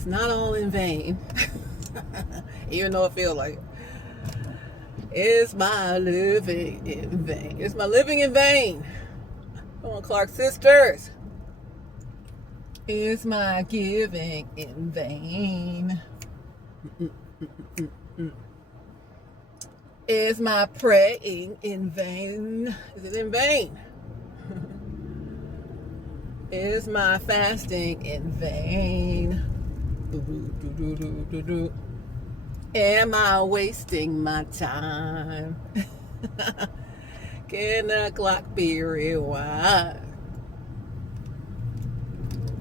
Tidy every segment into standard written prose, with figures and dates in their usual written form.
It's not all in vain. Even though it feels like it. Is my living in vain? Is my living in vain? Come on, Clark sisters. Is my giving in vain? Is my praying in vain? Is it in vain? Is my fasting in vain? Am I wasting my time? Can the clock be rewind?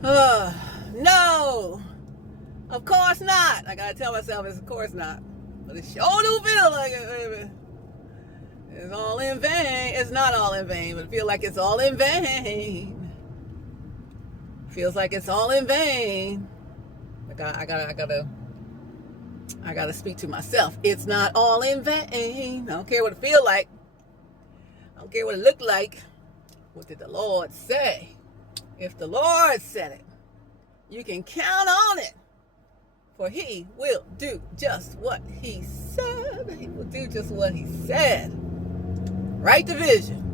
No, of course not. I gotta tell myself it's of course not. But it sure do feel like it, baby. It's all in vain. It's not all in vain, but it feels like it's all in vain. Feels like it's all in vain. I gotta speak to myself. It's not all in vain. I don't care what it feel like. I don't care what it looked like. What did the Lord say? If the Lord said it, you can count on it. For he will do just what he said. He will do just what he said. Write the vision.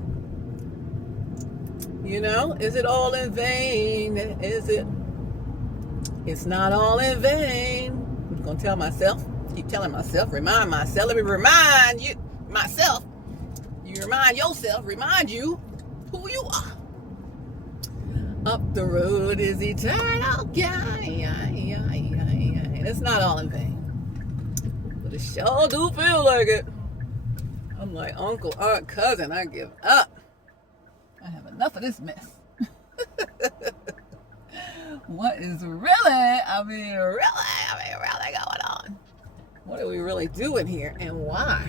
You know, is it all in vain? Is it? It's not all in vain. I'm going to tell myself, keep telling myself, remind myself. Let me remind you, myself. You remind yourself, remind you who you are. Up the road is eternal. It's not all in vain. But it sure do feel like it. I'm like, uncle, aunt, cousin, I give up. I have enough of this mess. What is really going on? What are we really doing here and why?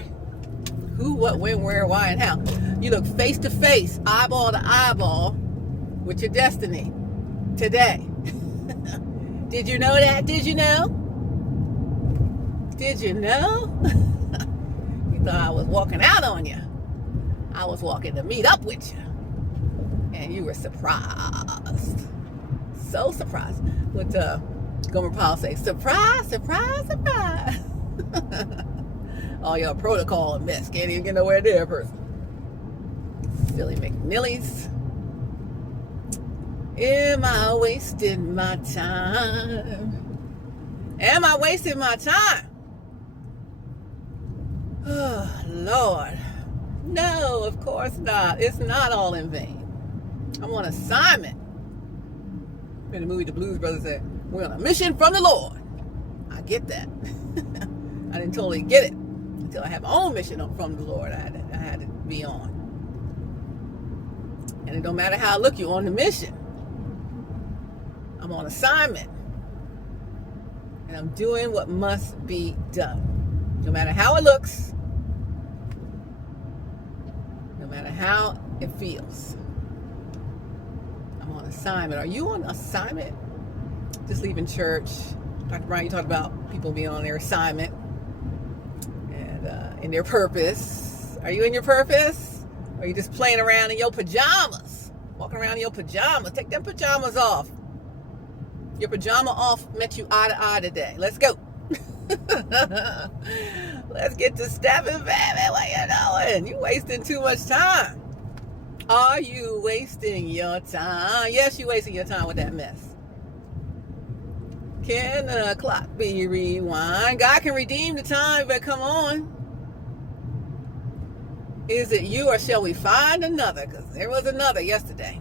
Who, what, when, where, why, and how? You look face to face, eyeball to eyeball with your destiny today. Did you know that? Did you know? Did you know? You thought I was walking out on you. I was walking to meet up with you. And you were surprised. So surprised. What Gomer Powell say? Surprise, surprise, surprise. All your protocol and mess. Can't even get nowhere near a person. Silly McNillies. Am I wasting my time? Am I wasting my time? Oh, Lord. No, of course not. It's not all in vain. I'm on assignment. In the movie, the Blues Brothers said, we're on a mission from the Lord. I get that. I didn't totally get it until I had my own mission from the Lord. I had to be on. And it don't matter how I look, you're on the mission. I'm on assignment. And I'm doing what must be done. No matter how it looks. No matter how it feels. I'm on assignment. Are you on assignment? Just leaving church. Dr. Brian, you talked about people being on their assignment and in their purpose. Are you in your purpose? Or are you just playing around in your pajamas? Walking around in your pajamas. Take them pajamas off. Your pajama off met you eye to eye today. Let's go. Let's get to stepping, baby. What you doing? You wasting too much time. Are you wasting your time? Yes, you're wasting your time with that mess. Can the clock be rewind? God can redeem the time, but come on. Is it you or shall we find another? Because there was another yesterday.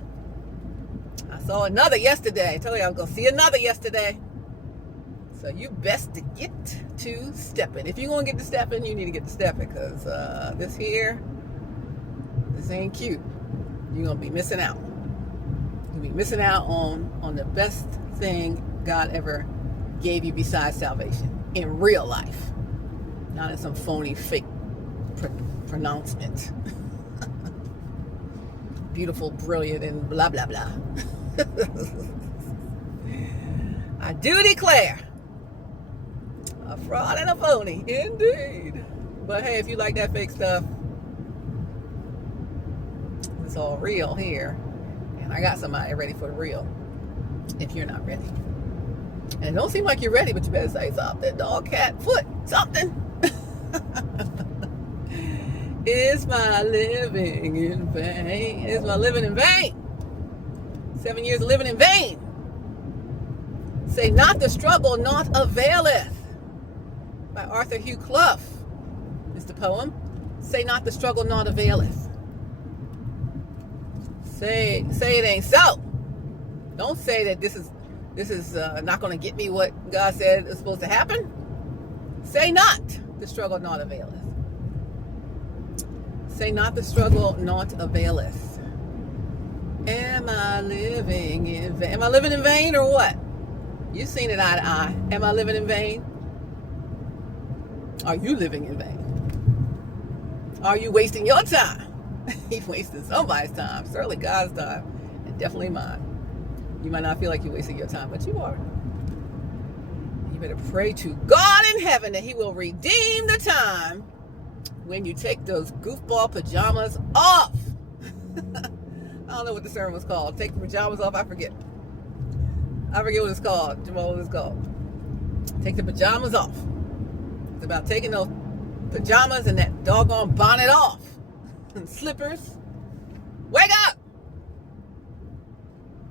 I saw another yesterday. I told you I was going to see another yesterday. So you best to get to stepping. If you're going to get to stepping, you need to get to stepping. Because this ain't cute. You're going to be missing out. You'll be missing out on the best thing God ever gave you besides salvation in real life. Not in some phony, fake pronouncement. Beautiful, brilliant, and blah, blah, blah. I do declare a fraud and a phony, indeed. But hey, if you like that fake stuff, it's all real here. And I got somebody ready for the real, if you're not ready. And it don't seem like you're ready, but you better say something. Dog, cat, foot, something. Is my living in vain? Is my living in vain? 7 years of living in vain. Say not the struggle, not availeth. By Arthur Hugh Clough is the poem. Say not the struggle, not availeth. Say it ain't so. Don't say that this is not going to get me what God said is supposed to happen. Say not the struggle, not availeth. Say not the struggle, not availeth. Am I living in vain? Am I living in vain or what? You've seen it eye to eye. Am I living in vain? Are you living in vain? Are you wasting your time? You're wasting somebody's time. Certainly God's time. And definitely mine. You might not feel like you're wasting your time, but you are. You better pray to God in heaven that He will redeem the time when you take those goofball pajamas off. I don't know what the sermon was called. Take the pajamas off. I forget what it's called. Jamal, what it's called. Take the pajamas off. It's about taking those pajamas and that doggone bonnet off. And slippers. Wake up!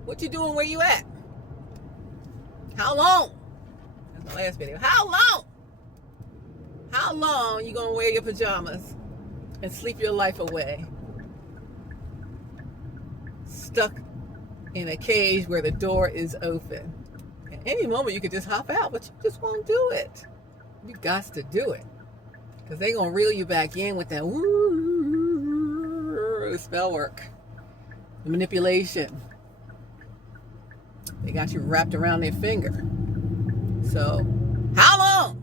What you doing where you at? How long? That's my last video. How long? How long you gonna wear your pajamas and sleep your life away? Stuck in a cage where the door is open. At any moment you could just hop out, but you just won't do it. You got to do it. Because they're gonna reel you back in with that spell work. The manipulation. They got you wrapped around their finger. So, how long?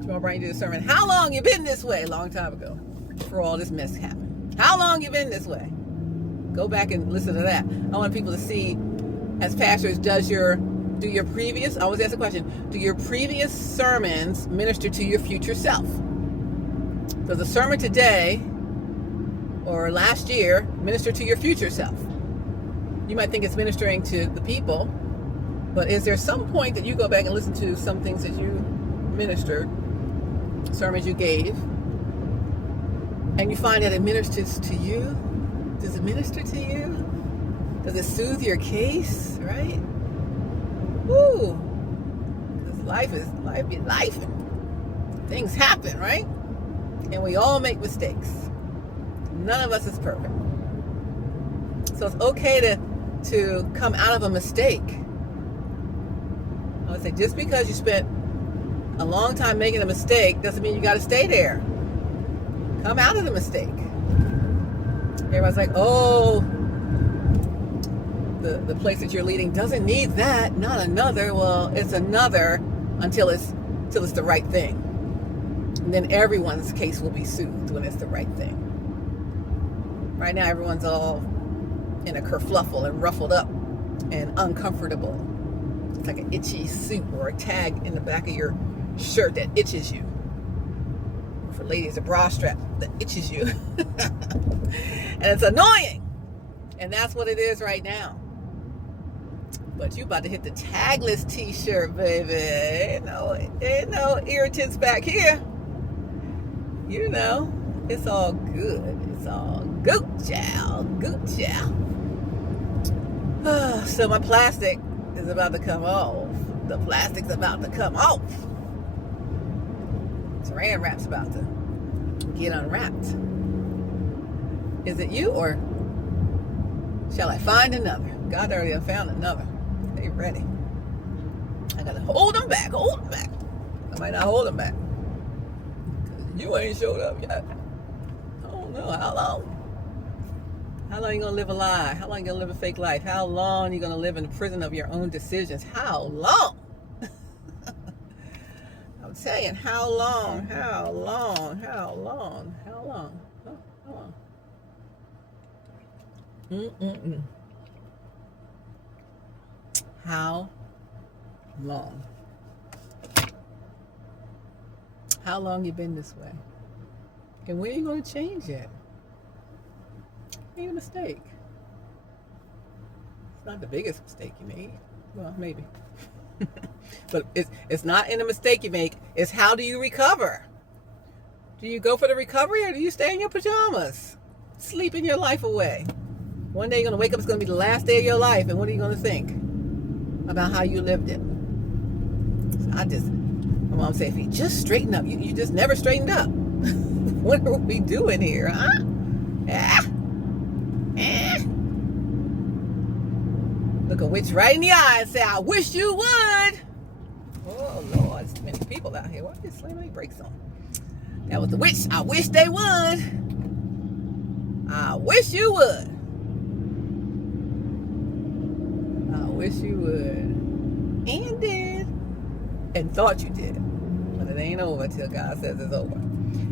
Jamal Bryant did a sermon. How long you been this way? A long time ago. Before all this mess happened. How long you been this way? Go back and listen to that. I want people to see, as pastors, do your previous, I always ask the question, do your previous sermons minister to your future self? Does the sermon today or last year minister to your future self? You might think it's ministering to the people, but is there some point that you go back and listen to some things that you ministered, sermons you gave, and you find that it ministers to you? Does it minister to you? Does it soothe your case, right? Woo! Because life be life. Things happen, right? And we all make mistakes. None of us is perfect. So it's okay to come out of a mistake. I would say just because you spent a long time making a mistake doesn't mean you got to stay there. Come out of the mistake. Everybody's like, oh, the place that you're leading doesn't need that, not another. Well, it's another until it's the right thing. And then everyone's case will be soothed when it's the right thing. Right now, everyone's all in a kerfluffle and ruffled up and uncomfortable. It's like an itchy suit or a tag in the back of your shirt that itches you. Or for ladies, a bra strap that itches you. And it's annoying. And that's what it is right now. But you about to hit the tagless t-shirt, baby. Ain't no irritants back here. You know, it's all good. It's all good, child. Good, child. So my plastic is about to come off. The plastic's about to come off. Saran wrap's about to get unwrapped. Is it you, or shall I find another? God already found another. Stay ready. I gotta hold them back. I might not hold them back. You ain't showed up yet. I don't know. How long? How long are you going to live a lie? How long are you going to live a fake life? How long are you going to live in the prison of your own decisions? How long? I'm saying, how long? How long? How long? How long? Huh? How long? How long? How long you been this way? And when are you going to change it? Made a mistake. not the biggest mistake you made. Well, maybe. But it's not in the mistake you make. It's how do you recover? Do you go for the recovery or do you stay in your pajamas? Sleeping your life away. One day you're going to wake up, it's going to be the last day of your life. And what are you going to think about how you lived it? So my mom said, if you just straighten up, you just never straightened up. What are we doing here, huh? Look a witch right in the eye and say, I wish you would. Oh, Lord, there's too many people out here. Why are you slamming any brakes on? That was the witch. I wish they would. I wish you would. I wish you would. And did. And thought you did. But it ain't over until God says it's over.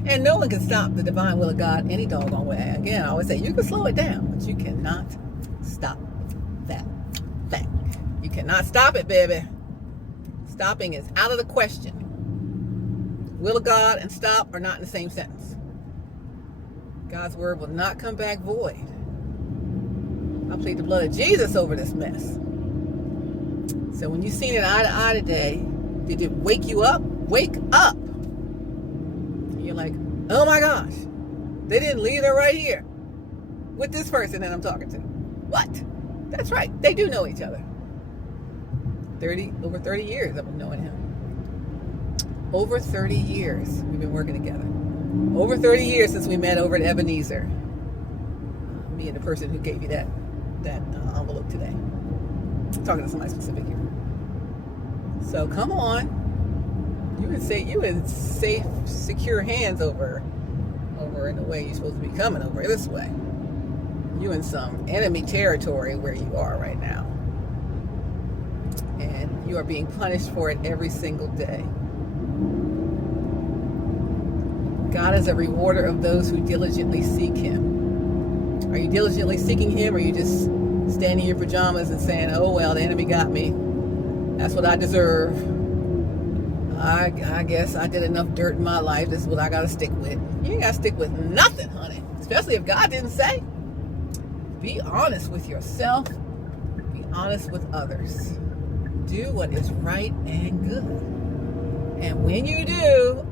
And no one can stop the divine will of God any doggone way. Again, I always say, you can slow it down, but you cannot stop that thing. You cannot stop it, baby. Stopping is out of the question. Will of God and stop are not in the same sentence. God's word will not come back void. I plead the blood of Jesus over this mess. So when you seen it eye to eye today, did it wake you up? Wake up. You're like, oh my gosh, they didn't leave her right here with this person that I'm talking to. What? That's right. They do know each other. Over 30 years I've been knowing him. Over 30 years we've been working together. Over 30 years since we met over at Ebenezer. Me and the person who gave you that envelope today. I'm talking to somebody specific here. So come on. You would safe, secure hands over in the way you're supposed to be coming over this way. You in some enemy territory where you are right now. And you are being punished for it every single day. God is a rewarder of those who diligently seek him. Are you diligently seeking him, or are you just standing in your pajamas and saying, oh, well, the enemy got me. That's what I deserve. I guess I did enough dirt in my life. This is what I got to stick with. You ain't got to stick with nothing, honey. Especially if God didn't say. Be honest with yourself. Be honest with others. Do what is right and good. And when you do,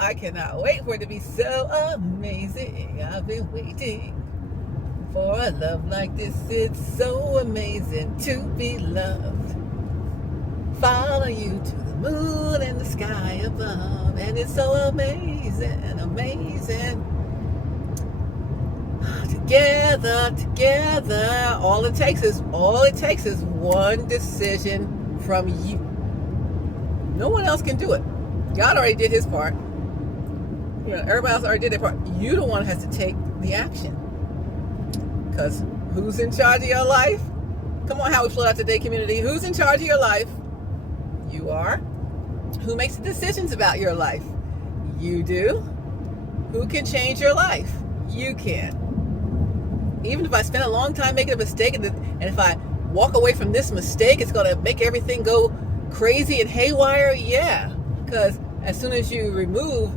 I cannot wait for it to be so amazing. I've been waiting for a love like this. It's so amazing to be loved. Follow you to the moon and the sky above. And it's so amazing, amazing. Together, all it takes is one decision from you. No one else can do it. God already did his part. Everybody else already did their part. You the one has to take the action. Because who's in charge of your life? Come on, HowWeFlow.Today community. Who's in charge of your life? You are. Who makes the decisions about your life? You do. Who can change your life? You can. Even if I spend a long time making a mistake, and if I walk away from this mistake, it's going to make everything go crazy and haywire. Yeah. Because as soon as you remove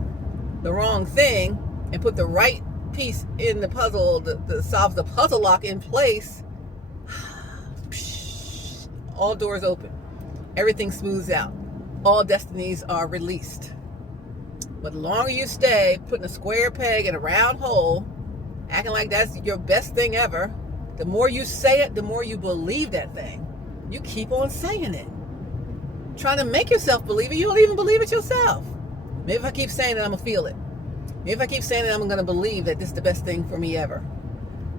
the wrong thing and put the right piece in the puzzle that solves the puzzle lock in place, all doors open. Everything smooths out. All destinies are released. But the longer you stay putting a square peg in a round hole, acting like that's your best thing ever, the more you say it, the more you believe that thing. You keep on saying it. Trying to make yourself believe it. You don't even believe it yourself. Maybe if I keep saying it, I'm going to feel it. Maybe if I keep saying it, I'm going to believe that this is the best thing for me ever.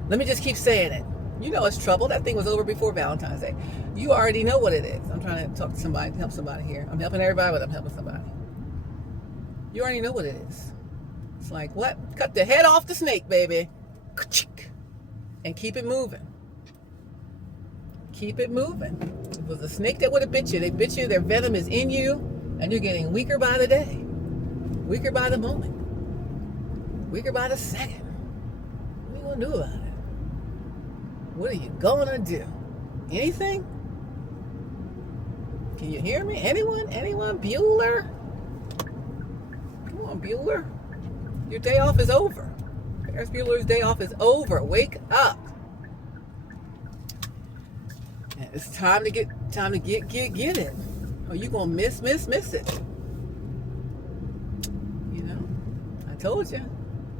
Let me just keep saying it. You know it's trouble. That thing was over before Valentine's Day. You already know what it is. I'm trying to talk to somebody, help somebody here. I'm helping everybody, but I'm helping somebody. You already know what it is. It's like, what? Cut the head off the snake, baby. And keep it moving. Keep it moving. If it was a snake that would have bit you, they bit you, their venom is in you, and you're getting weaker by the day. Weaker by the moment. Weaker by the second. What are you going to do about it? What are you going to do? Anything? Can you hear me? Anyone? Bueller? Come on, Bueller. Your day off is over. Ferris Bueller's day off is over. Wake up. It's time to get it. Or you gonna miss it. You know, I told you,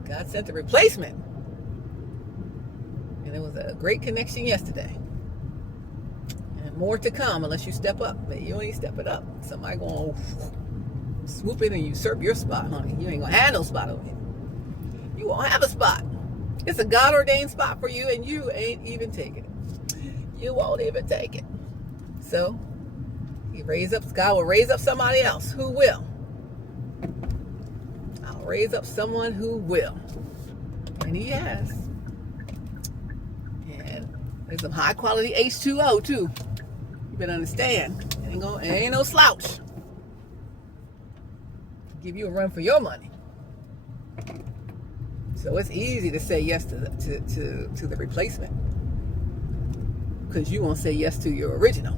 God sent a replacement, and it was a great connection yesterday, and more to come unless you step up. But you ain't stepping up. Somebody gonna swoop in and usurp your spot, honey. You ain't gonna have no spot over here. You won't have a spot. It's a God ordained spot for you, and you ain't even taking it. You won't even take it. So God will raise up somebody else who will. I'll raise up someone who will. And he has. And there's some high quality H2O too. You better understand. It ain't no slouch. Give you a run for your money. So it's easy to say yes to the replacement, because you won't say yes to your original,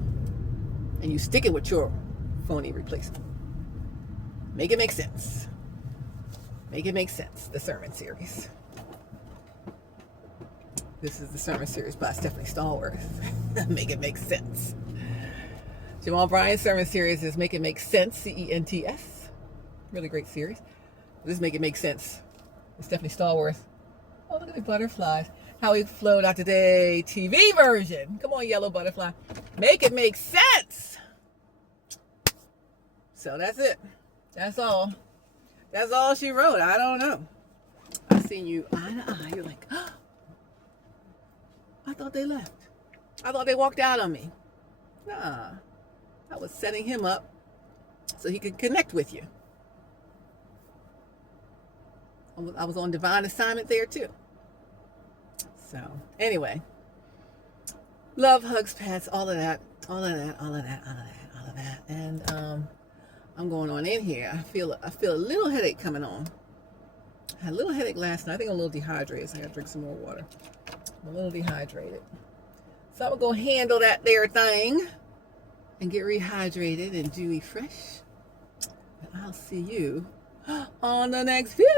and you stick it with your phony replacement. Make it make sense. Make it make sense. The sermon series. This is the sermon series by Stephanie Stallworth. Make it make sense. Jamal Bryant's sermon series is Make It Make Sense, CENTS. Really great series. This is Make It Make Sense. Stephanie Stallworth. Oh, look at the butterflies. HowWeFlow.Today TV version. Come on, yellow butterfly. Make it make sense. So that's it. That's all. That's all she wrote. I don't know. I seen you eye to eye. You're like, oh, I thought they left. I thought they walked out on me. Nah. I was setting him up so he could connect with you. I was on divine assignment there too. So anyway, love, hugs, pats, all of that. And I'm going on in here. I feel a little headache coming on. I had a little headache last night. I think I'm a little dehydrated, so I gotta drink some more water. I'm a little dehydrated. So I'm gonna go handle that there thing and get rehydrated and dewy fresh. And I'll see you on the next video.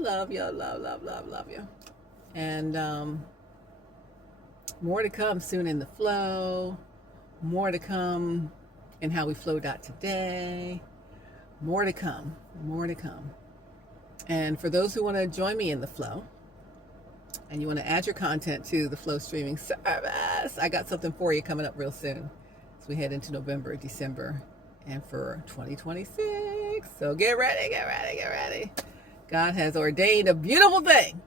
Love you, love you. And more to come soon in the flow. More to come in HowWeFlow.Today. More to come. And for those who want to join me in the flow, and you want to add your content to the Flow streaming service, I got something for you coming up real soon as we head into November, December, and for 2026. So get ready. God has ordained a beautiful thing.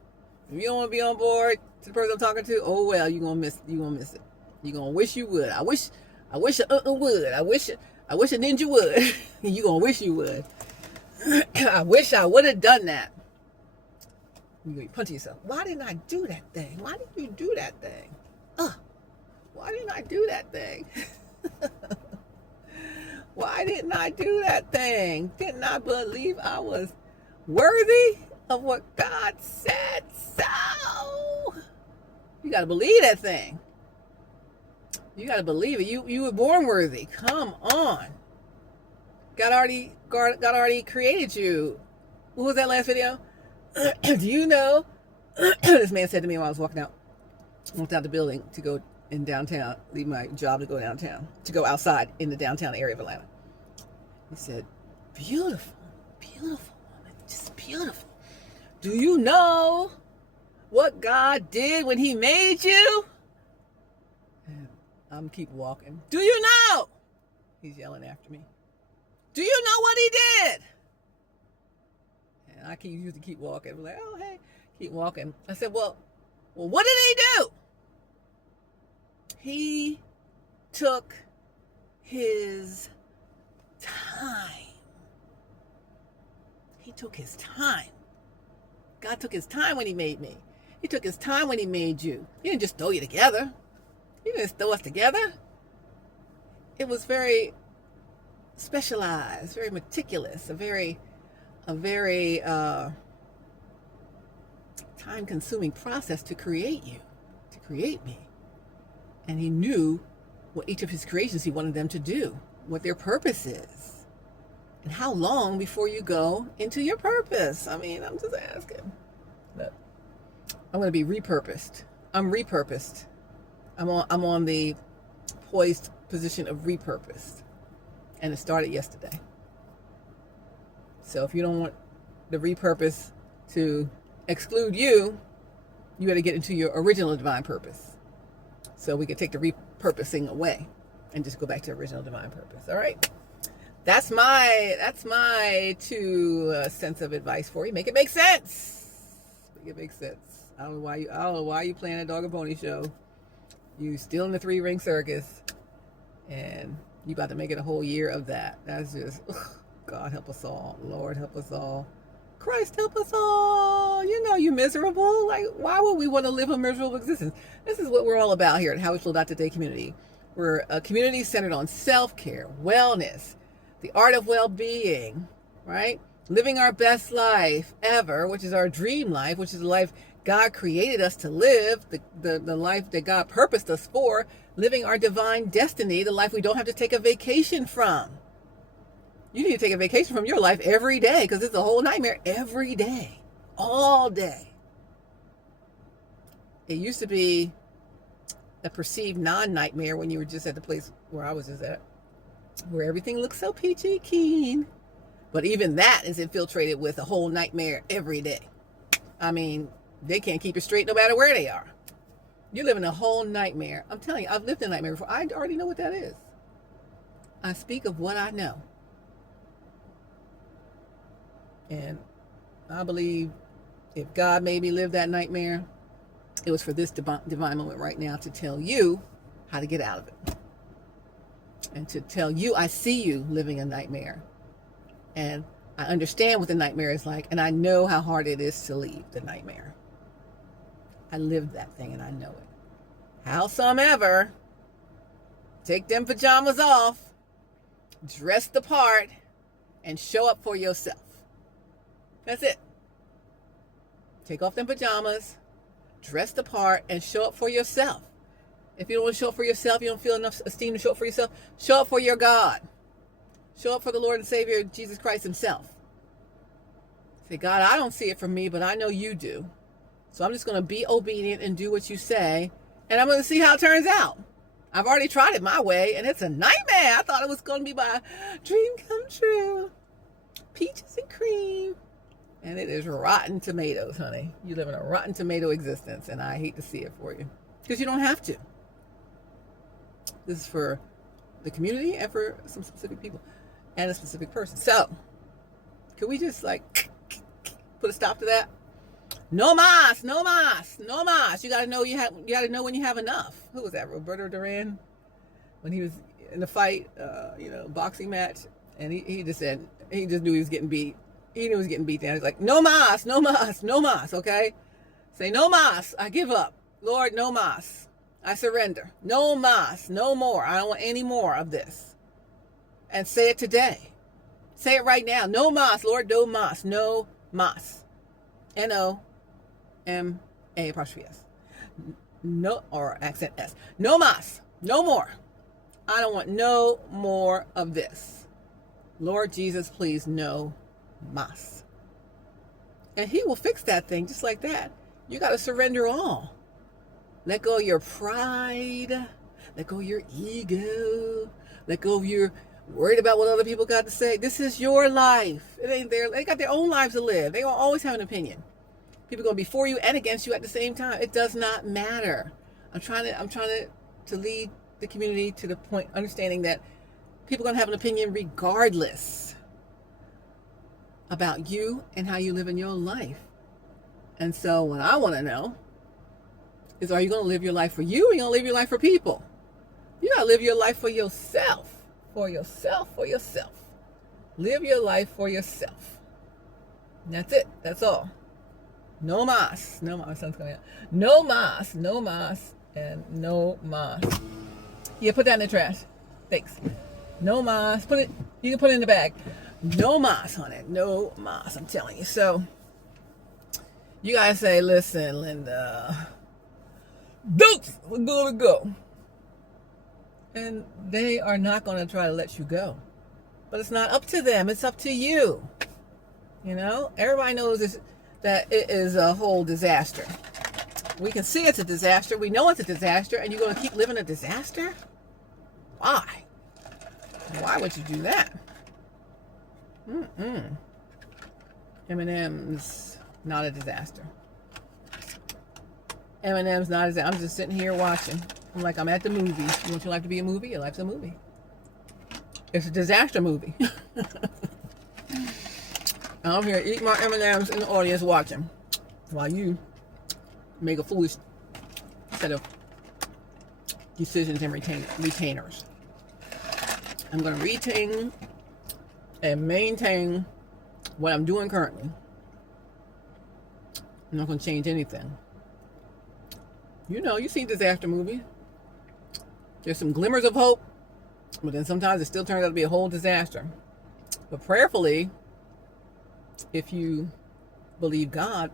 If you don't want to be on board to the person I'm talking to, oh well, you're gonna miss it. You're gonna wish you would. I wish a would. I wish a ninja would. You're gonna wish you would. I wish I would have done that. You're gonna be punching yourself. Why didn't I do that thing? Why did you do that thing? Why didn't I do that thing? Why didn't I do that thing? Didn't I believe I was worthy of what God said so? You got to believe that thing. You got to believe it. You were born worthy. Come on. God already created you. What was that last video? Do you know? This man said to me while I walked out the building to go in downtown, leave my job to go downtown, to go outside in the downtown area of Atlanta. He said, beautiful woman, just beautiful. Do you know what God did when he made you? And I'm keep walking. Do you know? He's yelling after me. Do you know what he did? And I used to keep walking. I'm like, oh, hey, keep walking. I said, well, what did he do? He took his time. He took his time. God took his time when he made me. He took his time when he made you. He didn't just throw you together. He didn't throw us together. It was very specialized, very meticulous, a very time-consuming process to create you, to create me. And he knew what each of his creations he wanted them to do, what their purpose is, and how long before you go into your purpose. I mean, I'm just asking. Look, I'm going to be repurposed. I'm repurposed. I'm on the poised position of repurposed, and it started yesterday. So if you don't want the repurpose to exclude you, you got to get into your original divine purpose. So we can take the repurposing away and just go back to original divine purpose. All right. That's my 2 cents of advice for you. Make it make sense. Make it make sense. I don't know why you playing a dog and pony show. You still in the 3-ring circus, and you about to make it a whole year of that. That's just, God help us all. Lord help us all. Christ help us all. You know you miserable. Like, why would we want to live a miserable existence? This is what we're all about here at HowWeFlow.Today community. We're a community centered on self-care, wellness, the art of well-being, right? Living our best life ever, which is our dream life, which is the life God created us to live, the life that God purposed us for, living our divine destiny, the life we don't have to take a vacation from. You need to take a vacation from your life every day, because it's a whole nightmare every day, all day. It used to be a perceived non-nightmare when you were just at the place where I was just at, where everything looks so peachy keen. But even that is infiltrated with a whole nightmare every day. I mean, they can't keep it straight no matter where they are. You're living a whole nightmare. I'm telling you, I've lived a nightmare before. I already know what that is. I speak of what I know. And I believe if God made me live that nightmare, it was for this divine moment right now to tell you how to get out of it. And to tell you, I see you living a nightmare. And I understand what the nightmare is like. And I know how hard it is to leave the nightmare. I lived that thing and I know it. Howsoever, take them pajamas off, dress the part, and show up for yourself. That's it. Take off them pajamas, dress the part, and show up for yourself. If you don't want to show up for yourself, you don't feel enough esteem to show up for yourself, show up for your God. Show up for the Lord and Savior, Jesus Christ himself. Say, God, I don't see it from me, but I know you do. So I'm just going to be obedient and do what you say, and I'm going to see how it turns out. I've already tried it my way, and it's a nightmare. I thought it was going to be my dream come true. Peaches and cream. And it is rotten tomatoes, honey. You live in a rotten tomato existence, and I hate to see it for you. Because you don't have to. This is for the community and for some specific people and a specific person. So, could we just like put a stop to that? No mas, no mas, no mas. You gotta know when you have enough. Who was that? Roberto Duran, when he was in the fight, boxing match, and he just said he just knew he was getting beat. He knew he was getting beat down. He's like, no mas, no mas, no mas. Okay, say no mas. I give up, Lord. No mas. I surrender. No mas, no more. I don't want any more of this. And say it today. Say it right now. No mas, Lord. No mas. No mas. N-O-M-A'(S). No, or accent S. No mas. No more. I don't want no more of this. Lord Jesus, please, no mas. And he will fix that thing just like that. You got to surrender all. Let go of your pride. Let go of your ego. Let go of your worried about what other people got to say. This is your life. It ain't their. They got their own lives to live. They will always have an opinion. People are going to be for you and against you at the same time. It does not matter. I'm trying to lead the community to the point, understanding that people are going to have an opinion regardless about you and how you live in your life. And so what I want to know is, are you going to live your life for you, or are you going to live your life for people? You got to live your life for yourself. For yourself, for yourself. Live your life for yourself. And that's it. That's all. No mas. No mas. Sun's coming out. No mas. No mas. And no mas. Yeah, put that in the trash. Thanks. No mas. You can put it in the bag. No mas on it. No mas. I'm telling you. So, you guys say, listen, Linda. Dukes, we're going to go. And they are not going to try to let you go. But it's not up to them. It's up to you. You know? Everybody knows that it is a whole disaster. We can see it's a disaster. We know it's a disaster, and you're going to keep living a disaster? Why? Why would you do that? M&M's not a disaster. M&M's not a disaster. I'm just sitting here watching. I'm like, I'm at the movie. You want your life to be a movie? Your life's a movie. It's a disaster movie. I'm here eating my M&M's in the audience watching while you make a foolish set of decisions and retainers. I'm going to retain and maintain what I'm doing currently. I'm not going to change anything. You know, you've seen disaster movies. There's some glimmers of hope, but then sometimes it still turns out to be a whole disaster. But prayerfully, if you believe God,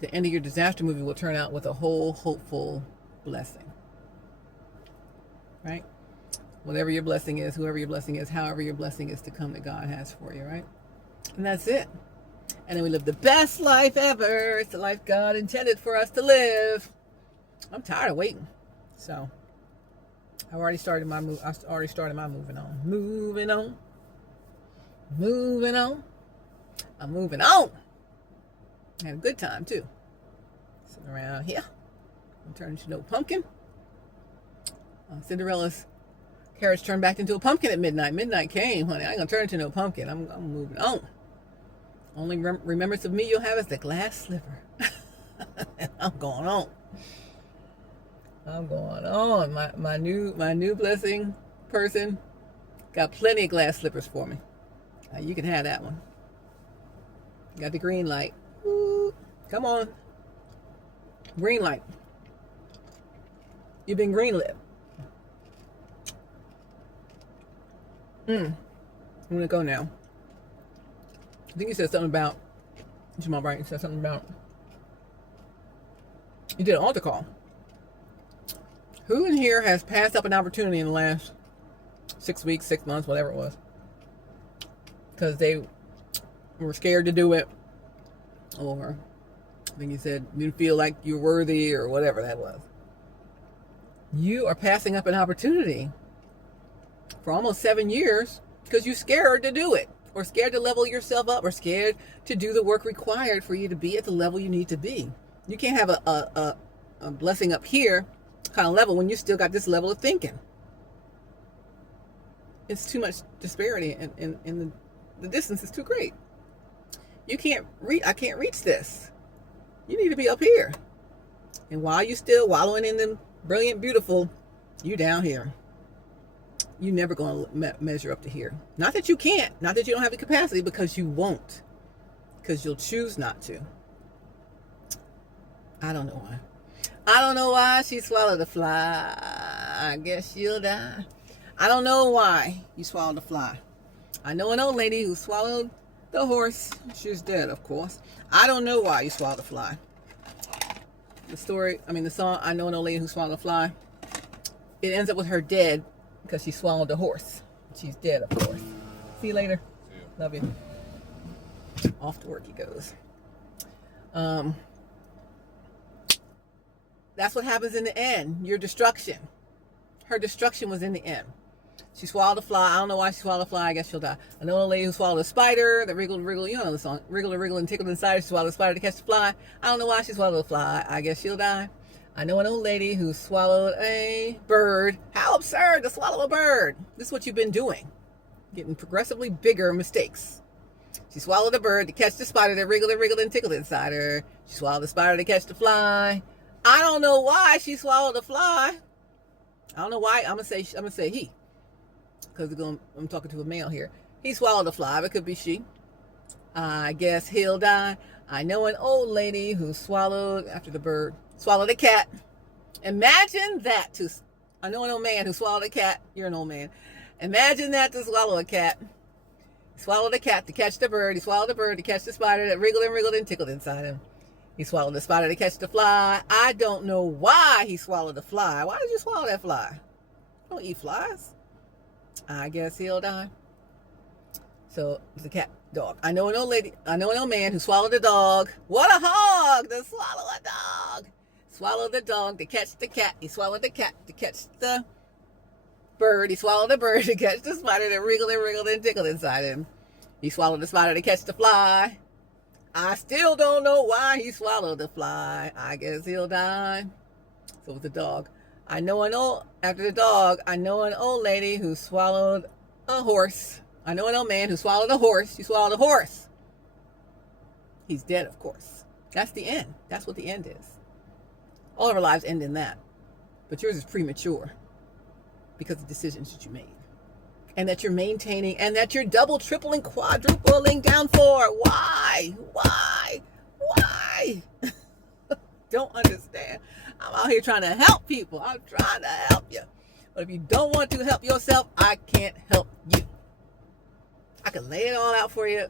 the end of your disaster movie will turn out with a whole hopeful blessing. Right? Whatever your blessing is, whoever your blessing is, however your blessing is to come that God has for you, right? And that's it. And then we live the best life ever. It's the life God intended for us to live. I'm tired of waiting. So I already started my moving on. Moving on. Moving on. I'm moving on. I had a good time too. Sitting around here. I'm turning into no pumpkin. Cinderella's carriage turned back into a pumpkin at midnight. Midnight came, honey. I ain't gonna turn into no pumpkin. I'm moving on. Only remembrance of me you'll have is the glass slipper. I'm going on. I'm going on. My new blessing person got plenty of glass slippers for me. You can have that one. Got the green light. Ooh, come on. Green light. You've been greenlit. I'm gonna go now. I think you said something about, Jamal Bright, you said something about, you did an altar call. Who in here has passed up an opportunity in the last 6 weeks, 6 months, whatever it was, because they were scared to do it, or I think you said you didn't feel like you're worthy, or whatever that was. You are passing up an opportunity for almost 7 years because you're scared to do it, or scared to level yourself up, or scared to do the work required for you to be at the level you need to be. You can't have a blessing up here kind of level when you still got this level of thinking. It's too much disparity, and the distance is too great. You can't reach. I can't reach this. You need to be up here. And while you still wallowing in them brilliant, beautiful, you down here. You're never going to measure up to here. Not that you can't. Not that you don't have the capacity, because you won't. Because you'll choose not to. I don't know why. I don't know why she swallowed a fly. I guess she'll die. I don't know why you swallowed a fly. I know an old lady who swallowed the horse. She's dead, of course. I don't know why you swallowed a fly. The song, I know an old lady who swallowed a fly. It ends up with her dead because she swallowed a horse. She's dead, of course. See you later. See you. Love you. Off to work he goes. That's what happens in the end. Your destruction. Her destruction was in the end. She swallowed a fly. I don't know why she swallowed a fly. I guess she'll die. I know a lady who swallowed a spider that wriggled, you know the song. Wriggled and tickled inside. She swallowed a spider to catch the fly. I don't know why she swallowed a fly. I guess she'll die. I know an old lady who swallowed a bird. How absurd to swallow a bird. This is what you've been doing. Getting progressively bigger mistakes. She swallowed a bird to catch the spider that wriggled and tickled inside her. She swallowed the spider to catch the fly. I don't know why she swallowed a fly. I don't know why. I'm gonna say he, because I'm talking to a male here. He swallowed a fly. It could be she. I guess he'll die. I know an old lady who swallowed, after the bird, swallowed a cat. Imagine that. I know an old man who swallowed a cat. You're an old man. Imagine that, to swallow a cat. He swallowed a cat to catch the bird. He swallowed the bird to catch the spider that wriggled and tickled inside him. He swallowed the spider to catch the fly. I don't know why he swallowed the fly. Why did you swallow that fly? Don't eat flies. I guess he'll die. So it's a cat, dog. I know an old man who swallowed a dog. What a hog! dog to swallow a dog. Swallow the dog to catch the cat. He swallowed the cat to catch the bird. He swallowed the bird to catch the spider that wriggled and wriggled and tickled inside him. He swallowed the spider to catch the fly. I still don't know why he swallowed the fly. I guess he'll die. So with the dog. After the dog, I know an old lady who swallowed a horse. I know an old man who swallowed a horse. He swallowed a horse. He's dead, of course. That's the end. That's what the end is. All of our lives end in that. But yours is premature because of decisions that you made. And that you're maintaining, and that you're double, tripling, quadrupling down for. Why? Don't understand. I'm out here trying to help people. I'm trying to help you. But if you don't want to help yourself, I can't help you. I can lay it all out for you.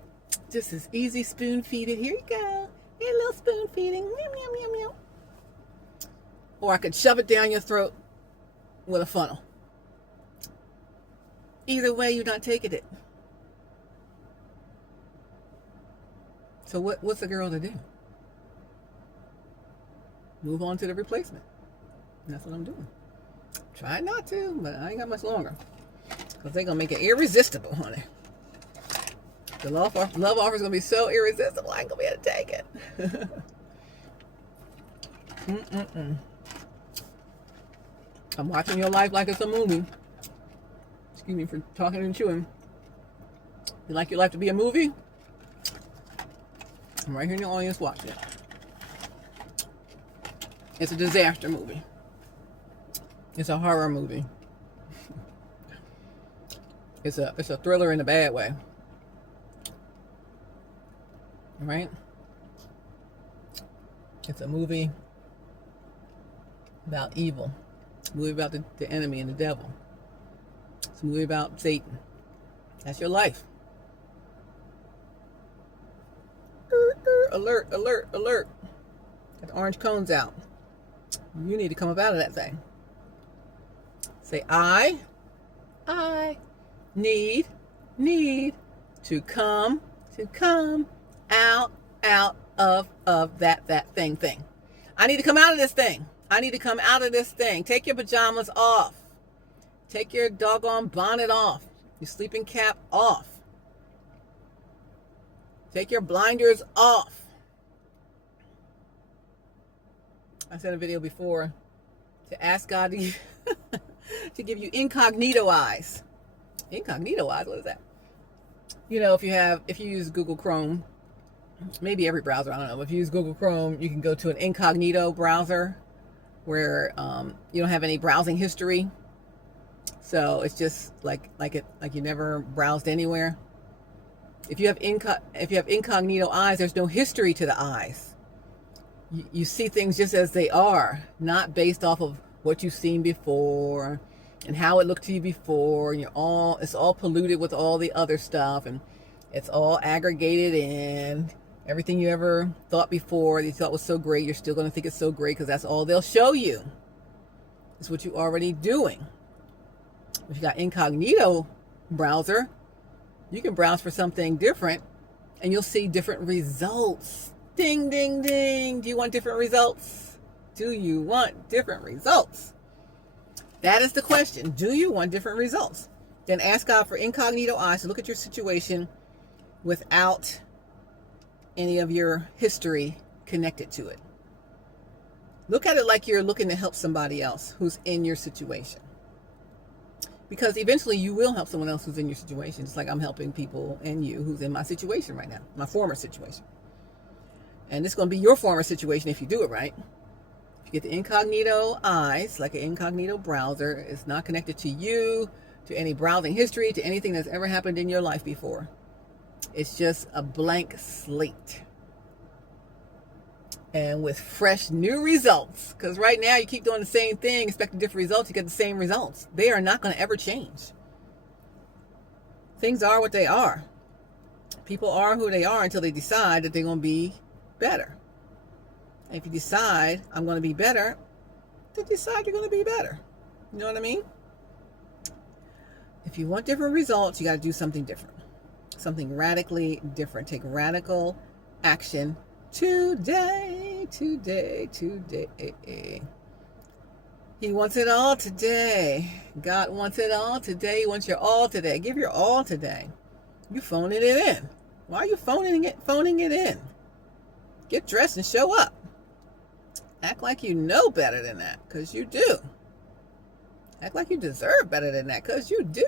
Just as easy, spoon feed it. Here you go. Here, a little spoon feeding. Meow, meow, meow, meow. Or I could shove it down your throat with a funnel. Either way, you're not taking it. So what's a girl to do? Move on to the replacement. And that's what I'm doing. Try not to, but I ain't got much longer. Because they're going to make it irresistible, honey. The love offer is going to be so irresistible, I ain't going to be able to take it. I'm watching your life like it's a movie. Excuse me for talking and chewing. You like your life to be a movie? I'm right here in the audience watching it. It's a disaster movie. It's a horror movie. It's a thriller in a bad way. Right? It's a movie about evil. It's a movie about the enemy and the devil. It's a movie about Satan. That's your life. Alert, alert, alert. Got the orange cones out. You need to come up out of that thing. Say, I need to come out of that thing. I need to come out of this thing. I need to come out of this thing. Take your pajamas off. Take your doggone bonnet off. Your sleeping cap off. Take your blinders off. I said in a video before to ask God to give you incognito eyes. Incognito eyes, what is that? You know, if you use Google Chrome, maybe every browser, I don't know. But if you use Google Chrome, you can go to an incognito browser where you don't have any browsing history. So it's just like you never browsed anywhere. If you have incognito eyes, there's no history to the eyes. You see things just as they are, not based off of what you've seen before and how it looked to you before. And it's all polluted with all the other stuff, and it's all aggregated in. Everything you ever thought before that you thought was so great, you're still going to think it's so great because that's all they'll show you. It's what you're already doing. If you got incognito browser, you can browse for something different and you'll see different results. Ding, ding, ding. Do you want different results? Do you want different results? That is the question. Do you want different results? Then ask God for incognito eyes to look at your situation without any of your history connected to it. Look at it like you're looking to help somebody else who's in your situation. Because eventually you will help someone else who's in your situation, just like I'm helping people and you who's in my situation right now, my former situation. And it's going to be your former situation if you do it right. If you get the incognito eyes, like an incognito browser, it's not connected to you, to any browsing history, to anything that's ever happened in your life before. It's just a blank slate. And with fresh new results. Because right now you keep doing the same thing, expecting different results, you get the same results. They are not going to ever change. Things are what they are. People are who they are until they decide that they're going to be better. And if you decide, I'm going to be better, then decide you're going to be better. You know what I mean? If you want different results, you got to do something different. Something radically different. Take radical action today. today. He wants it all today. God wants it all today. He wants your all today. Give your all today. You phoning it in. Why are you phoning it in? Get dressed and show up. Act like you know better than that, because you do. Act like you deserve better than that, because you do.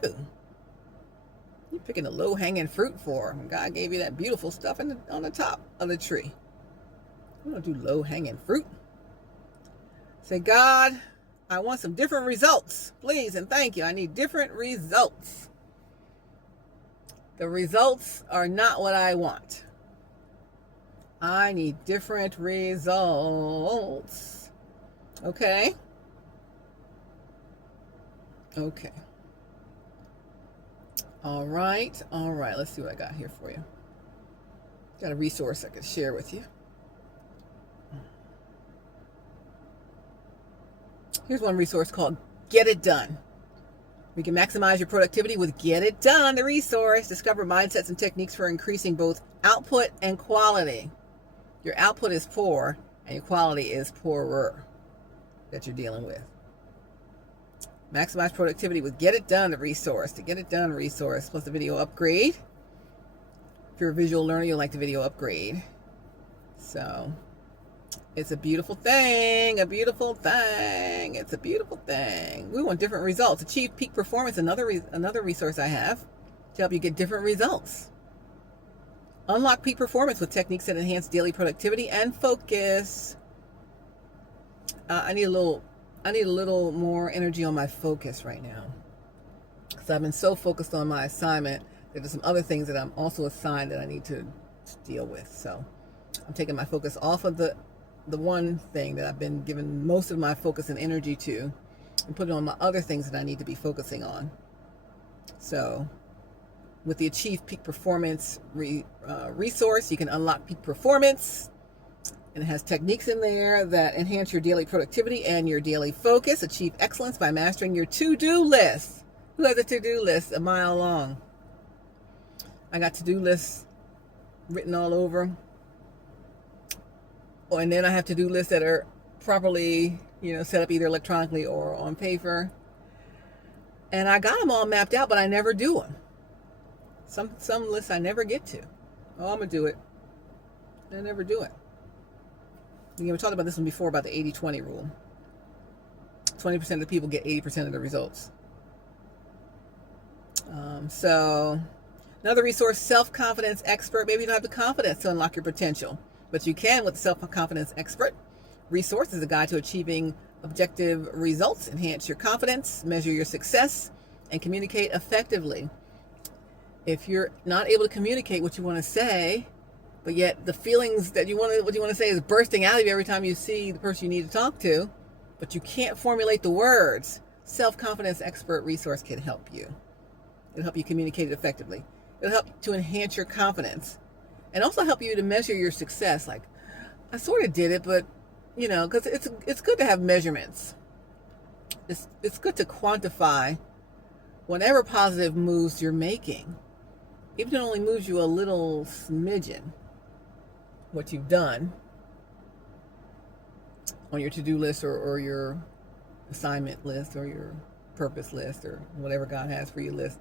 You're picking the low-hanging fruit for him. God gave you that beautiful stuff on the top of the tree. You don't do low-hanging fruit. Say, God, I want some different results. Please and thank you. I need different results. The results are not what I want. I need different results. Okay? Okay. All right. Let's see what I got here for you. Got a resource I could share with you. Here's one resource called Get It Done. We can maximize your productivity with Get It Done, the resource. Discover mindsets and techniques for increasing both output and quality. Your output is poor and your quality is poorer that you're dealing with. Maximize productivity with Get It Done, the resource. The Get It Done resource plus the video upgrade. If you're a visual learner, you'll like the video upgrade. So it's a beautiful thing, It's a beautiful thing. We want different results. Achieve peak performance, another resource I have to help you get different results. Unlock peak performance with techniques that enhance daily productivity and focus. I need a little more energy on my focus right now, because I've been so focused on my assignment that there's some other things that I'm also assigned that I need to deal with. So I'm taking my focus off of the one thing that I've been giving most of my focus and energy to, and put it on my other things that I need to be focusing on. So with the Achieve Peak Performance resource, you can unlock peak performance, and it has techniques in there that enhance your daily productivity and your daily focus. Achieve excellence by mastering your to-do list. Who has a to-do list a mile long? I got to-do lists written all over. And then I have to-do lists that are properly, set up either electronically or on paper. And I got them all mapped out, but I never do them. Some lists I never get to. Oh, I'm going to do it. I never do it. We talked about this one before, about the 80-20 rule. 20% of the people get 80% of the results. So another resource, Self-Confidence Expert. Maybe you don't have the confidence to unlock your potential, but you can with the Self-Confidence Expert. Resource is a guide to achieving objective results. Enhance your confidence, measure your success, and communicate effectively. If you're not able to communicate what you want to say, but yet the feelings that what you want to say is bursting out of you every time you see the person you need to talk to, but you can't formulate the words, Self-Confidence Expert resource can help you. It'll help you communicate it effectively. It'll help to enhance your confidence, and also help you to measure your success. Like, I sort of did it, but because it's good to have measurements. It's good to quantify whatever positive moves you're making, even if it only moves you a little smidgen. What you've done on your to-do list or your assignment list or your purpose list or whatever God has for your list,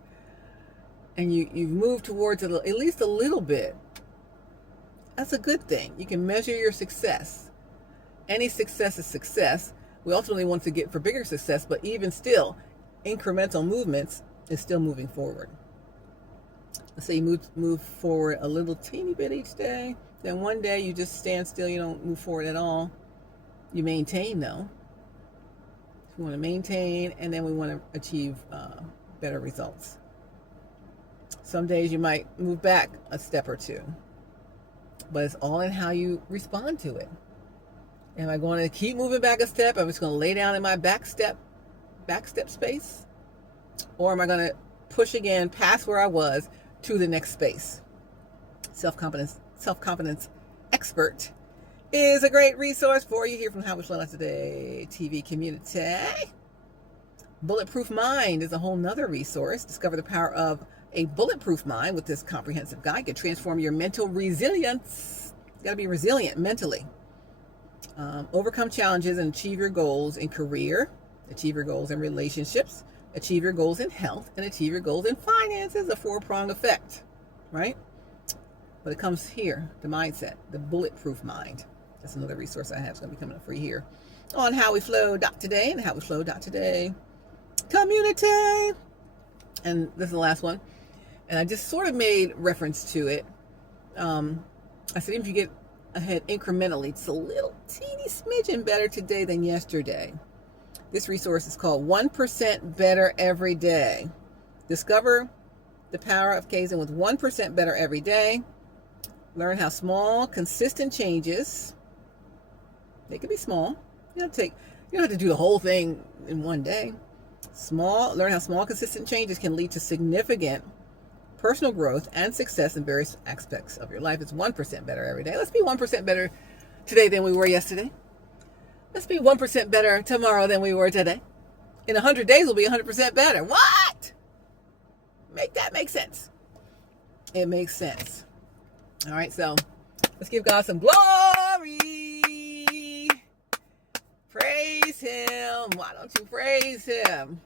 and you've moved towards it at least a little bit. That's a good thing. You can measure your success. Any success is success. We ultimately want to get for bigger success, but even still, incremental movements is still moving forward. Let's say you move forward a little teeny bit each day. Then one day you just stand still. You don't move forward at all. You maintain, though. We want to maintain, and then we want to achieve better results. Some days you might move back a step or two, but it's all in how you respond to it. Am I going to keep moving back a step? I'm just going to lay down in my back step space, or am I going to push again past where I was to the next space? Self-Confidence Expert is a great resource for you here from HowWeFlow.Today TV community. Bulletproof Mind is a whole nother resource. Discover the power of a bulletproof mind with this comprehensive guide. Can transform your mental resilience. You got to be resilient mentally. Overcome challenges and achieve your goals in career, achieve your goals in relationships, achieve your goals in health, and achieve your goals in finances. A four-pronged effect, right? But it comes here, the mindset, the bulletproof mind. That's another resource I have. It's going to be coming up free here on HowWeFlow.Today and HowWeFlow.Today community. And this is the last one. And I just sort of made reference to it. I said, even if you get ahead incrementally, it's a little teeny smidgen better today than yesterday. This resource is called 1% Better Every Day. Discover the power of Kaizen with 1% better every day. Learn how small, consistent changes, they can be small. You don't have to do the whole thing in one day. Learn how small, consistent changes can lead to significant personal growth and success in various aspects of your life. It's 1% better every day. Let's be 1% better today than we were yesterday. Let's be 1% better tomorrow than we were today. In 100 days, we'll be 100% better. What? Make that make sense. It makes sense. All right, so let's give God some glory. Praise him. Why don't you praise him?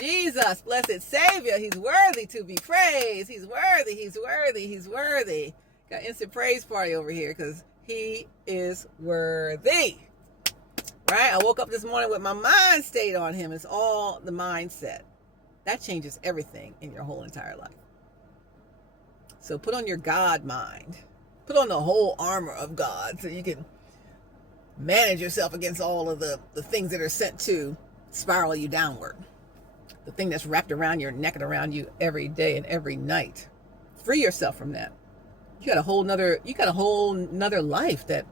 Jesus, blessed Savior, he's worthy to be praised. He's worthy, he's worthy, he's worthy. Got instant praise party over here because he is worthy. Right? I woke up this morning with my mind stayed on him. It's all the mindset. That changes everything in your whole entire life. So put on your God mind. Put on the whole armor of God so you can manage yourself against all of the things that are sent to spiral you downward. The thing that's wrapped around your neck and around you every day and every night. Free yourself from that. You got a whole nother life that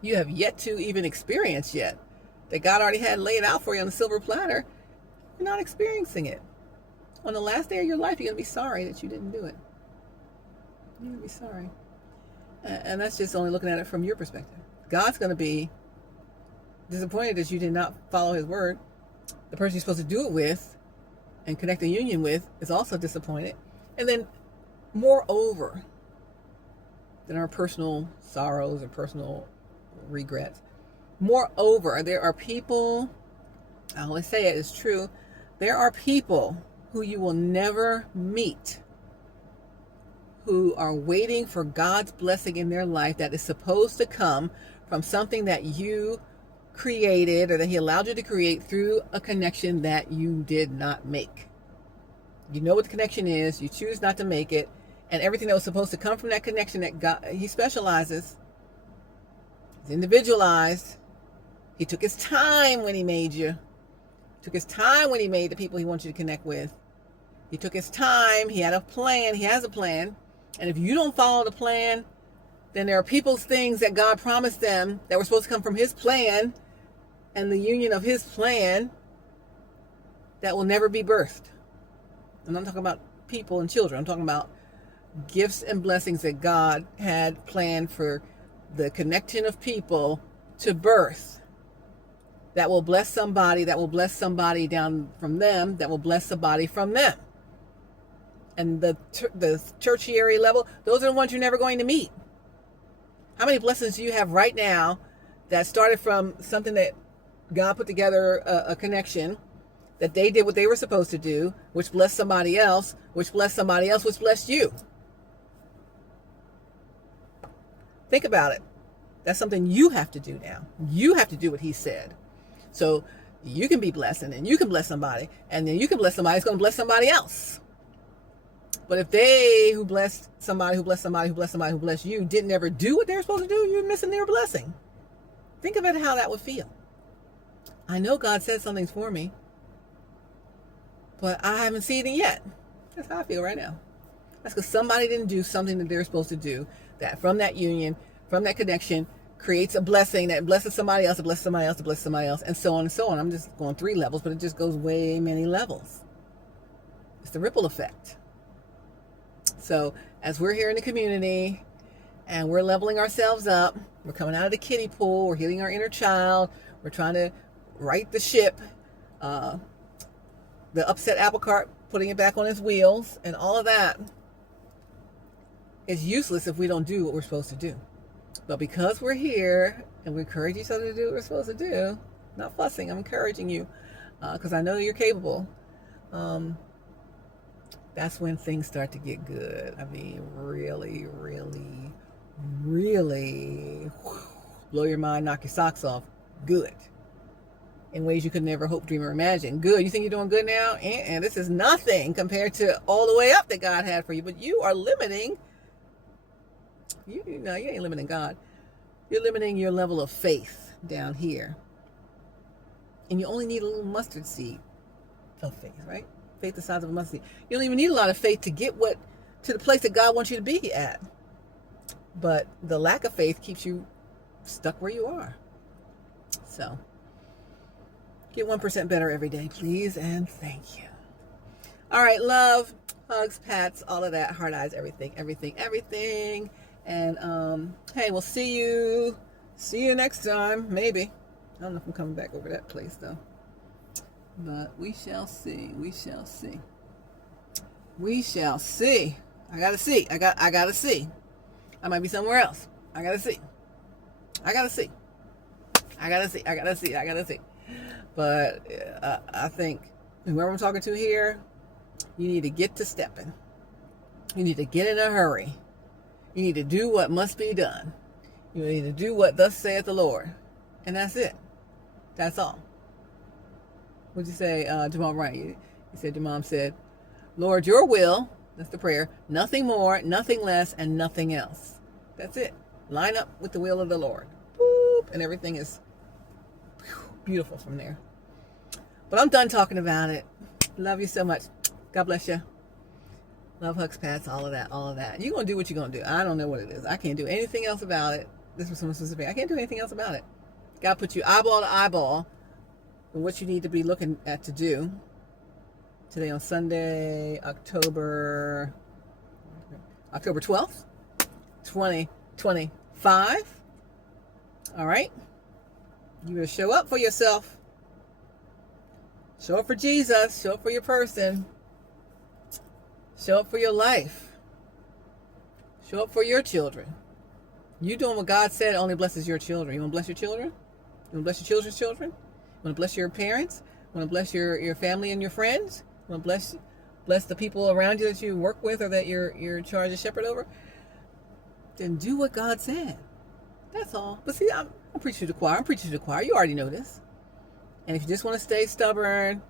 you have yet to even experience yet. That God already had laid out for you on a silver platter. You're not experiencing it. On the last day of your life, you're going to be sorry that you didn't do it. You're going to be sorry. And that's just only looking at it from your perspective. God's going to be disappointed that you did not follow his word. The person you're supposed to do it with and connect a union with is also disappointed. And then moreover than our personal sorrows or personal regrets, moreover, there are people, I always say it is true, there are people who you will never meet who are waiting for God's blessing in their life that is supposed to come from something that you created or that he allowed you to create through a connection that you did not make. You know what the connection is, you choose not to make it, and everything that was supposed to come from that connection that God, he specializes, is individualized. He took his time when he made you. Took his time when he made the people he wants you to connect with. He took his time, he had a plan, he has a plan. And if you don't follow the plan, then there are people's things that God promised them that were supposed to come from his plan and the union of his plan that will never be birthed. I'm not talking about people and children. I'm talking about gifts and blessings that God had planned for the connection of people to birth. That will bless somebody, that will bless somebody down from them, that will bless somebody from them. And the tertiary level, those are the ones you're never going to meet. How many blessings do you have right now that started from something that God put together, a connection, that they did what they were supposed to do, which blessed somebody else, which blessed somebody else, which blessed you? Think about it. That's something you have to do now. You have to do what he said. So you can be blessing and you can bless somebody, and then you can bless somebody who's going to bless somebody else. But if they who blessed somebody, who blessed somebody, who blessed somebody, who blessed you, didn't ever do what they were supposed to do, you're missing their blessing. Think of it, how that would feel. I know God said something's for me, but I haven't seen it yet. That's how I feel right now. That's because somebody didn't do something that they're supposed to do, that from that union, from that connection, creates a blessing that blesses somebody else, to bless somebody else, to bless somebody else, and so on and so on. I'm just going 3 levels, but it just goes way many levels. It's the ripple effect. So as we're here in the community and we're leveling ourselves up, we're coming out of the kiddie pool, we're healing our inner child, we're trying to right the ship, the upset apple cart, putting it back on its wheels, and all of that is useless if we don't do what we're supposed to do. But because we're here and we encourage each other to do what we're supposed to do. Not fussing. I'm encouraging you because I know you're capable. That's when things start to get good. I mean, really, really, really blow your mind, knock your socks off. Good. In ways you could never hope, dream, or imagine. Good. You think you're doing good now? And this is nothing compared to all the way up that God had for you. But you are limiting. You ain't limiting God. You're limiting your level of faith down here. And you only need a little mustard seed of faith, right? Faith the size of a mustard seed. You don't even need a lot of faith to get to the place that God wants you to be at. But the lack of faith keeps you stuck where you are. So get 1% better every day, please, and thank you. All right, love, hugs, pats, all of that, heart eyes, everything. And hey, we'll see you next time, maybe. I don't know if I'm coming back over that place though. But we shall see. I gotta see. I might be somewhere else. I gotta see. But I think whoever I'm talking to here, you need to get to stepping. You need to get in a hurry. You need to do what must be done. You need to do what thus saith the Lord. And that's it. That's all. What'd you say, Jamal Bryant? You said, your mom said, Lord, your will, that's the prayer, nothing more, nothing less, and nothing else. That's it. Line up with the will of the Lord. Boop, and everything is beautiful from there. But I'm done talking about it. Love you so much. God bless you. Love, hugs, pats, all of that. You're going to do what you're going to do. I don't know what it is. I can't do anything else about it. This was someone specific. I can't do anything else about it. God put you eyeball to eyeball with what you need to be looking at to do. Today on Sunday, October 12th, 2025. All right. You better show up for yourself. Show up for Jesus. Show up for your person. Show up for your life. Show up for your children. You doing what God said only blesses your children. You want to bless your children? You want to bless your children's children? You want to bless your parents? You want to bless your family and your friends? You want to bless the people around you that you work with or that you're in charge of shepherd over? Then do what God said. That's all. But see, I'm preaching to the choir. You already know this. And if you just want to stay stubborn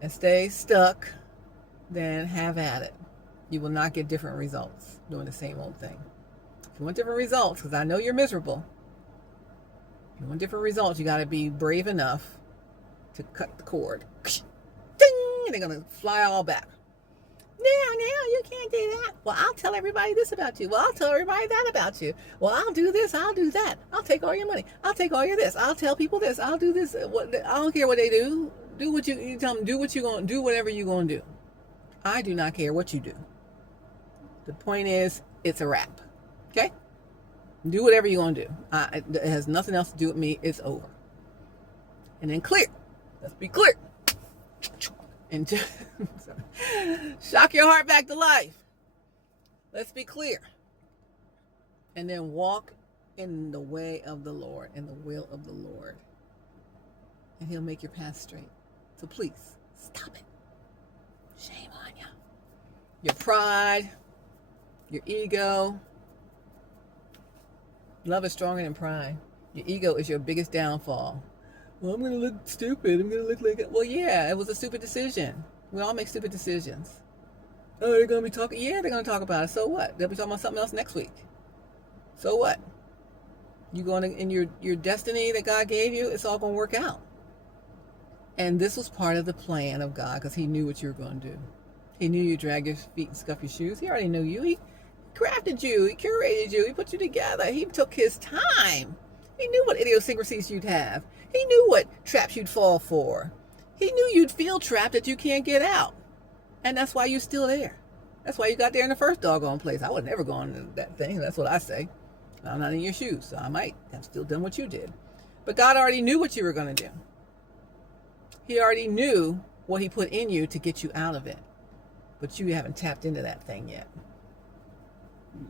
and stay stuck, then have at it. You will not get different results doing the same old thing. If you want different results, because I know you're miserable, if you want different results, you got to be brave enough to cut the cord. Ding! And they're going to fly all back. No, you can't do that. Well, I'll tell everybody this about you. Well, I'll tell everybody that about you. Well, I'll do this. I'll do that. I'll take all your money. I'll take all your this. I'll tell people this. I'll do this. I don't care what they do. Do what you tell them. Do what you're going to do. Whatever you're going to do. I do not care what you do. The point is, it's a wrap. Okay? Do whatever you're going to do. It has nothing else to do with me. It's over. And then clear. Let's be clear. And just shock your heart back to life. Let's be clear. And then walk in the way of the Lord, in the will of the Lord. And he'll make your path straight. So please, stop it. Shame on you. Your pride, your ego. Love is stronger than pride. Your ego is your biggest downfall. Well, I'm going to look stupid. I'm going to look like it. Well, yeah, it was a stupid decision. We all make stupid decisions. Oh, they're going to be talking. Yeah, they're going to talk about it. So what? They'll be talking about something else next week. So what? You going to, in your destiny that God gave you, it's all going to work out. And this was part of the plan of God because he knew what you were going to do. He knew you'd drag your feet and scuff your shoes. He already knew you. He crafted you. He curated you. He put you together. He took his time. He knew what idiosyncrasies you'd have. He knew what traps you'd fall for. He knew you'd feel trapped that you can't get out. And that's why you're still there. That's why you got there in the first doggone place. I would never go on that thing. That's what I say. I'm not in your shoes, so I might have still done what you did. But God already knew what you were going to do. He already knew what he put in you to get you out of it. But you haven't tapped into that thing yet.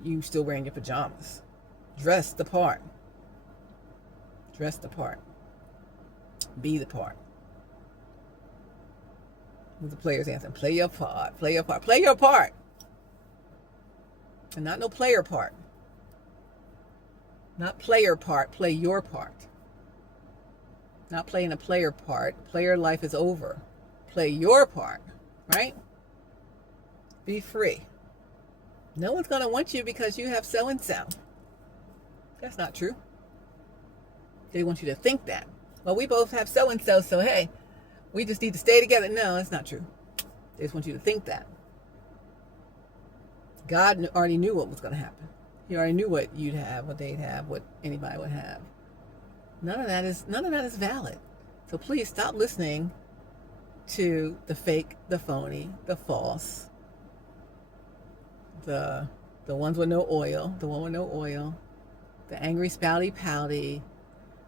You still wearing your pajamas. Dressed the part. Dress the part. Be the part. With the player's anthem. Play your part. Play your part. Play your part. And not no player part. Not player part. Play your part. Not playing a player part. Player life is over. Play your part. Right? Be free. No one's going to want you because you have so-and-so. That's not true. They want you to think that. Well, we both have so-and-so, so hey, we just need to stay together. No, that's not true. They just want you to think that. God already knew what was going to happen. He already knew what you'd have, what they'd have, what anybody would have. None of that is valid. So please stop listening to the fake, the phony, the false, the ones with no oil, the one with no oil, the angry spouty pouty,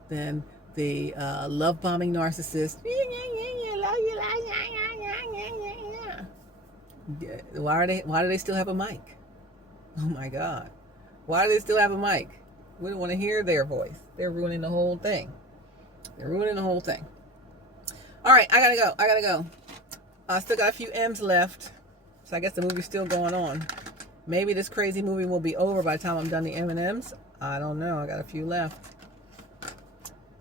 then the love bombing narcissist. Why do they still have a mic? Oh my God. Why do they still have a mic? We don't want to hear their voice. They're ruining the whole thing. They're ruining the whole thing. All right, I gotta go. I still got a few M's left. So I guess the movie's still going on. Maybe this crazy movie will be over by the time I'm done the M&Ms. I don't know. I got a few left.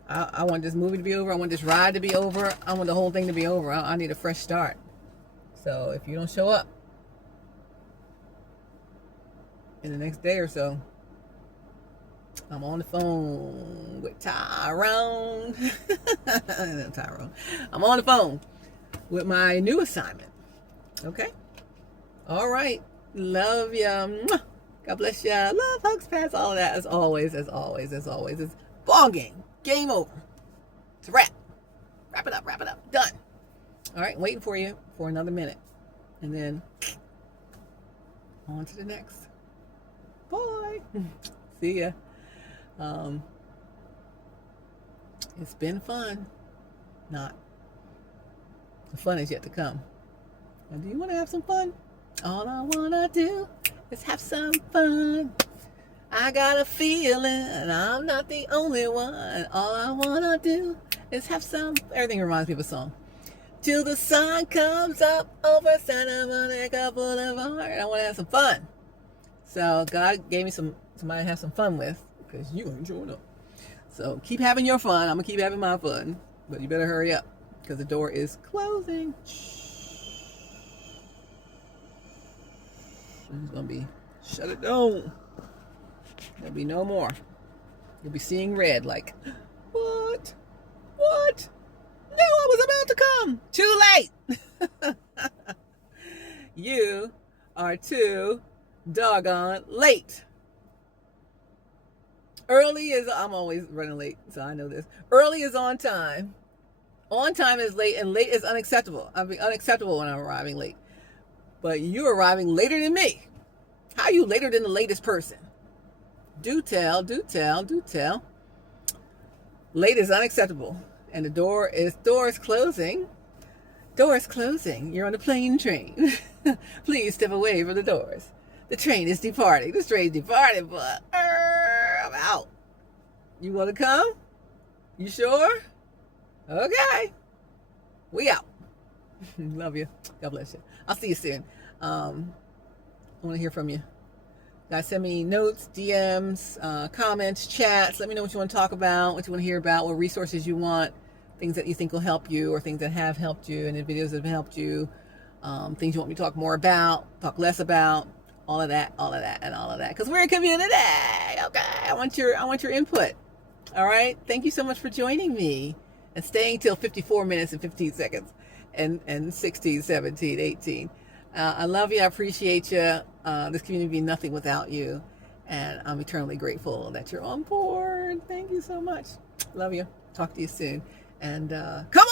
I want this movie to be over. I want this ride to be over. I want the whole thing to be over. I need a fresh start. So if you don't show up in the next day or so, I'm on the phone with Tyrone. Tyrone. I'm on the phone with my new assignment. Okay? All right. Love ya. God bless ya. Love, hugs, pats, all of that. As always. It's ball game. Game over. It's a wrap. Wrap it up. Done. All right. Waiting for you for another minute. And then on to the next. Bye. See ya. It's been fun. Not. The fun is yet to come. And do you want to have some fun? All I want to do is have some fun. I got a feeling I'm not the only one. All I want to do is have some... Everything reminds me of a song. Till the sun comes up over Santa Monica Boulevard. I want to have some fun. So God gave me somebody to have some fun with, because you ain't showing up. So keep having your fun. I'm going to keep having my fun. But you better hurry up, because the door is closing. It's going to be... Shut it down. There'll be no more. You'll be seeing red like, what? What? No, I was about to come. Too late. You are too doggone late. I'm always running late, so I know this. Early is on time. On time is late, and late is unacceptable. I mean, unacceptable when I'm arriving late. But you're arriving later than me. How are you later than the latest person? Do tell. Late is unacceptable. And the door is closing. Door is closing. You're on a plane train. Please step away from the doors. The train is departing. The train is departing, but I'm out. You want to come? You sure? Okay. We out. Love you. God bless you. I'll see you soon. I want to hear from you. Guys, send me notes, DMs, comments, chats. Let me know what you want to talk about, what you want to hear about, what resources you want, things that you think will help you, or things that have helped you, and the videos that have helped you, things you want me to talk more about, talk less about, all of that, because we're a community. Okay, I want your input. All right, thank you so much for joining me and staying till 54 minutes and 15 seconds and 16, 17, 18. I love you. I appreciate you. This community would be nothing without you. And I'm eternally grateful that you're on board. Thank you so much. Love you. Talk to you soon. And come